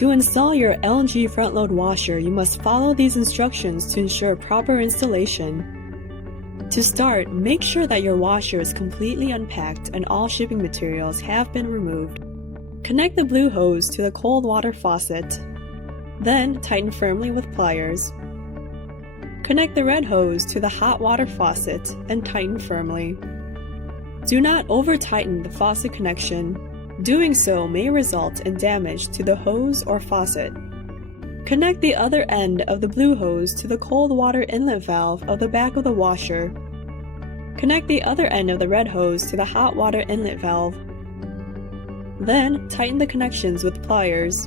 To install your LNG front-load washer, you must follow these instructions to ensure proper installation. To start, make sure that your washer is completely unpacked and all shipping materials have been removed. Connect the blue hose to the cold water faucet. Then, tighten firmly with pliers. Connect the red hose to the hot water faucet and tighten firmly. Do not over-tighten the faucet connection. Doing so may result in damage to the hose or faucet. Connect the other end of the blue hose to the cold water inlet valve of the back of the washer. Connect the other end of the red hose to the hot water inlet valve. Then, tighten the connections with pliers.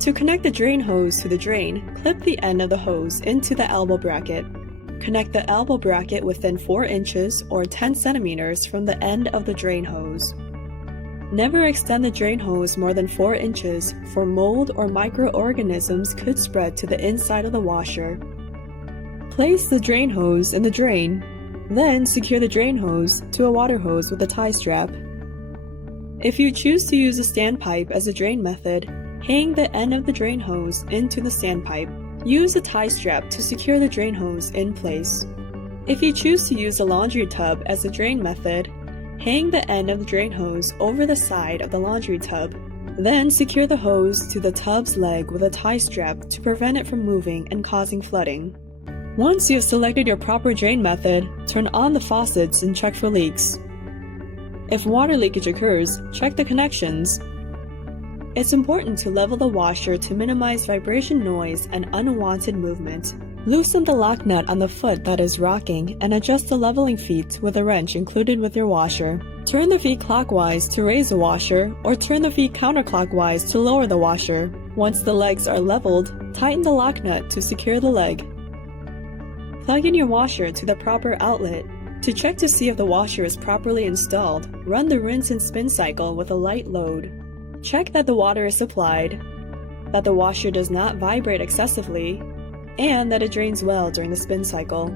To connect the drain hose to the drain, clip the end of the hose into the elbow bracket. Connect the elbow bracket within 4 inches or 10 centimeters from the end of the drain hose. Never extend the drain hose more than 4 inches, for mold or microorganisms could spread to the inside of the washer. Place the drain hose in the drain, then secure the drain hose to a water hose with a tie strap. If you choose to use a standpipe as a drain method, hang the end of the drain hose into the standpipe. Use a tie strap to secure the drain hose in place. If you choose to use a laundry tub as a drain method, hang the end of the drain hose over the side of the laundry tub. Then secure the hose to the tub's leg with a tie strap to prevent it from moving and causing flooding. Once you have selected your proper drain method, turn on the faucets and check for leaks. If water leakage occurs, check the connections. It's important to level the washer to minimize vibration noise and unwanted movement. Loosen the lock nut on the foot that is rocking and adjust the leveling feet with a wrench included with your washer. Turn the feet clockwise to raise the washer, or turn the feet counterclockwise to lower the washer. Once the legs are leveled, tighten the lock nut to secure the leg. Plug in your washer to the proper outlet. To check to see if the washer is properly installed, run the rinse and spin cycle with a light load. Check that the water is supplied, that the washer does not vibrate excessively, and that it drains well during the spin cycle.